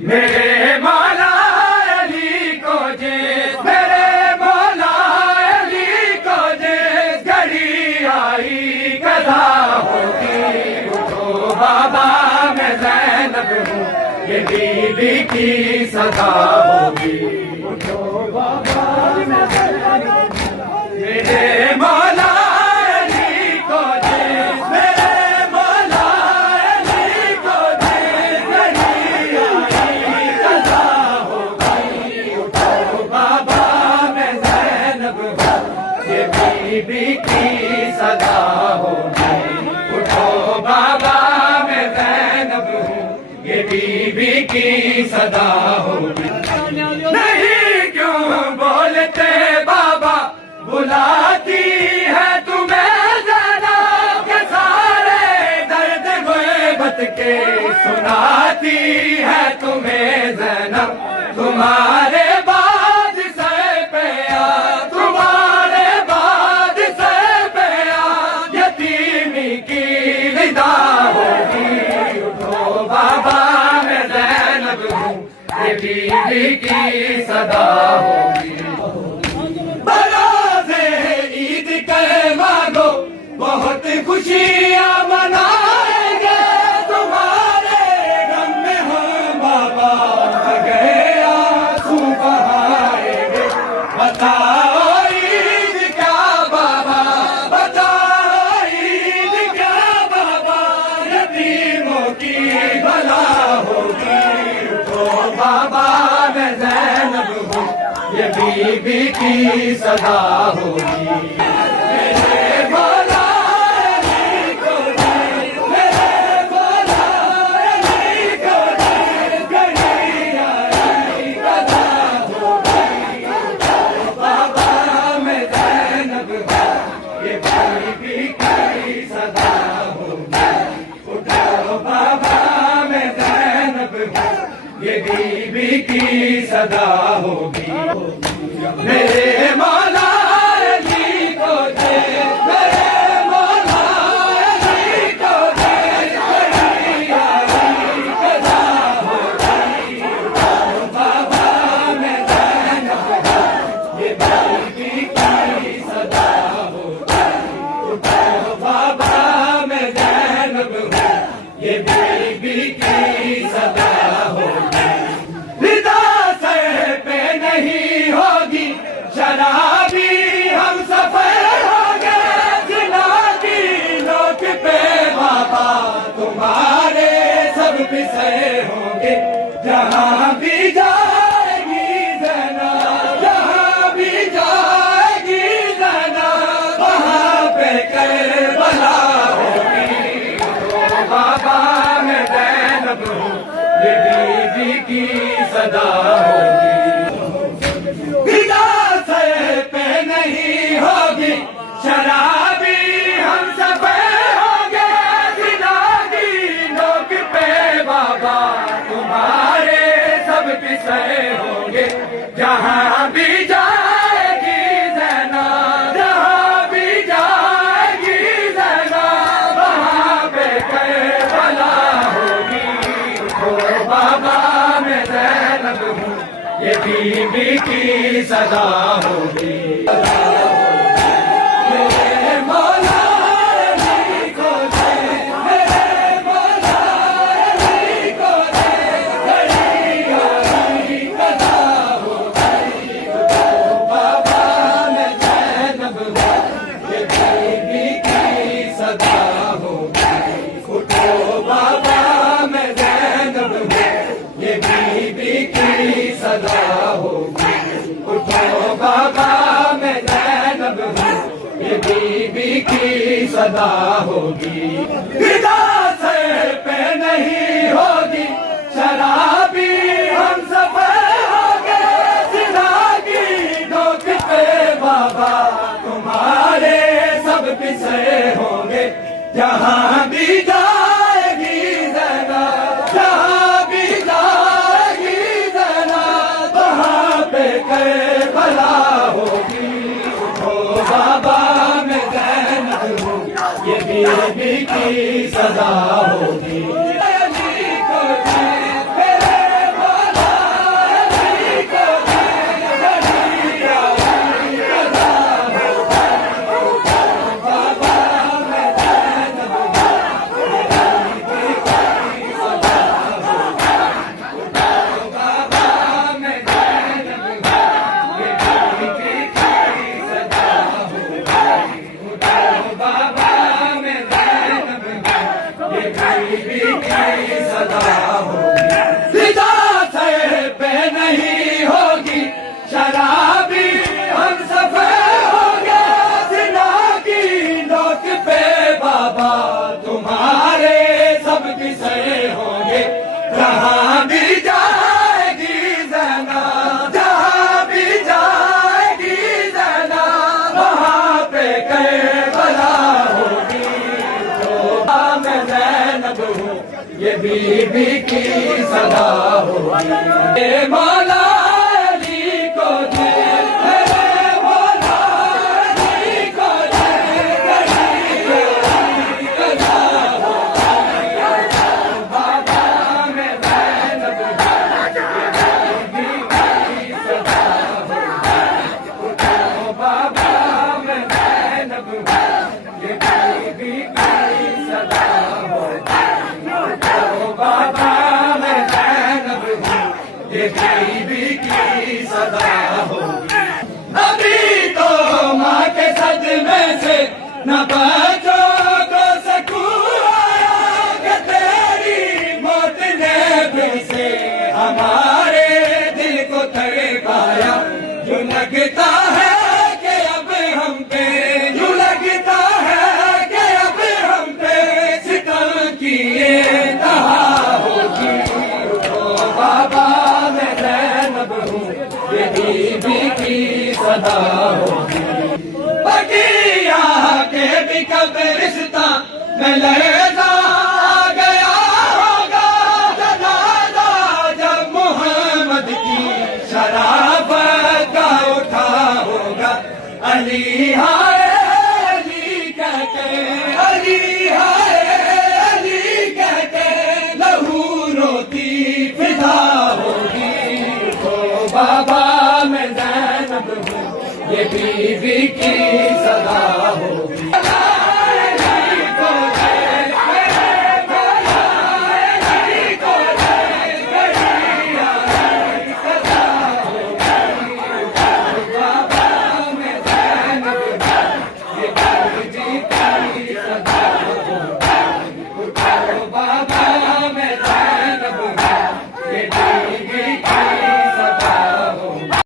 मेरे मौला अली को जे, मेरे मौला अली को जे घड़ी आई कदा होगी। उठो बाबा मैं ज़ैनब हूँ, ये बीबी की सदा होगी। उठो बाबा मैं ज़ैनब हूँ, मेरे मौला अली को जे, मेरे मौला अली को जे घड़ी आई कदा होगी। उठो बाबा मैं ज़ैनब हूँ, ये बीबी की सदा होगी। उठो बाबा मैं ज़ैनब हूँ, ये बीबी की सदा होगी। नहीं क्यों बोलते बाबा, बुलाती है तुम्हें ज़ैनब के सारे दर्द गुर्बत के, सुनाती है तुम्हें ज़ैनब तुम्हारे बाद सर पे आ, तुम्हारे बाद सर पे आ यतीमी की विदा होगी। उठो बाबा मैं ज़ैनब हूँ, ये बीबी की सदा होगी। बराज़े ईद कर मांगो, बहुत खुशियाँ मनाएंगे, तुम्हारे गम में हम बाबा गए आंसू बहाएंगे। बताओ ईद क्या बाबा, बताओ ईद क्या बाबा, यतीमों की भला होगी। उठो बाबा मैं ज़ैनब हूँ, ये बीबी की सदा होगी। मेरे मौला अली को जे, मेरे मौला अली को जे घड़ी आई कदा होगी। उठो बाबा मैं ज़ैनब हूँ, ये बीबी की सदा होगी। उठो बाबा मैं ज़ैनब हूँ, ये बीबी की सदा होगी। मेरे मौला अली को जे, मेरे मौला अली को जे घड़ी आई कदा होगी। उठो बाबा मैं ज़ैनब हूँ, ये बीबी की सदा होगी। उठो बाबा मैं ज़ैनब हूँ, ये बीबी की सदा होगी। रिदा सर पे नहीं होगी, शराबी हम सफर होंगे, जिना की नोक पे बाबा तुम्हारे सब पिसे होंगे। जहाँ भी जाएगी ज़ैनब, जहाँ भी जाएगी ज़ैनब, वहाँ पे करबला होगी। तो बाबा मैं ज़ैनब हूँ, ये बीबी की सदा होगी। विदा सर पे नहीं होगी, शराबी हम सफर होंगे, विदा की नोक पे बाबा तुम्हारे सब पिसे होंगे। जहाँ भी जाएगी ज़ैनब, जहाँ भी जाएगी ज़ैनब, वहाँ पे करबला होगी। उठो बाबा मैं ज़ैनब हूँ, ये बीबी की सदा होगी। मेरे मौला अली को जे, मेरे मौला अली को जे घड़ी आई कदा होगी। उठो बाबा मैं ज़ैनब हूँ, ये बीबी की सदा होगी। उठो बाबा मैं ज़ैनब हूँ, ये बीबी की सदा होगी। उठो बाबा मैं ज़ैनब हूँ, ये बीबी की सदा होगी। विदा सर पे नहीं होगी, शराबी हम सफर होंगे, जिना की नोक पे बाबा तुम्हारे सब पिसे होंगे। जहाँ भी जाएगी ज़ैनब, जहाँ भी जाएगी ज़ैनब, वहाँ पे करबला होगी। उठो बाबा मैं ज़ैनब हूँ, ये बीबी की सदा होगी। अली को जे, मेरे सदा होगी। ये मौला अली को दे, मेरे मौला अली को दे, गली गली सदा होगी। बाबा में ज़ैनब की सदा होगी। बाबा में ज़ैनब ये बीबी की सदा होगी। बाबा में ज़ैनब ये बीबी की सदा होगी। अभी तो माँ के सदमे से न बच्चों को सकून आया कि तेरी मौत ने फिर से हमारे दिल को तड़पाया। यूं लगता है कि अब हम पे, यूं लगता है कि अब हम पे सितम की ये इंतहा होगी। तो बाबा मैं ज़ैनब हूँ, ये बीबी की सदा होगी। बगिया के भी कब्रिस्तां में लहज़ा गया होगा जनाज़ा, जब मोहम्मद की शराफत का उठा होगा। अली हाय अली कहते, अली हाय अली कहते लहू रोती फिदा होगी। तो बाबा मैं ज़ैनब हूँ, ये बीबी की सदा होगी।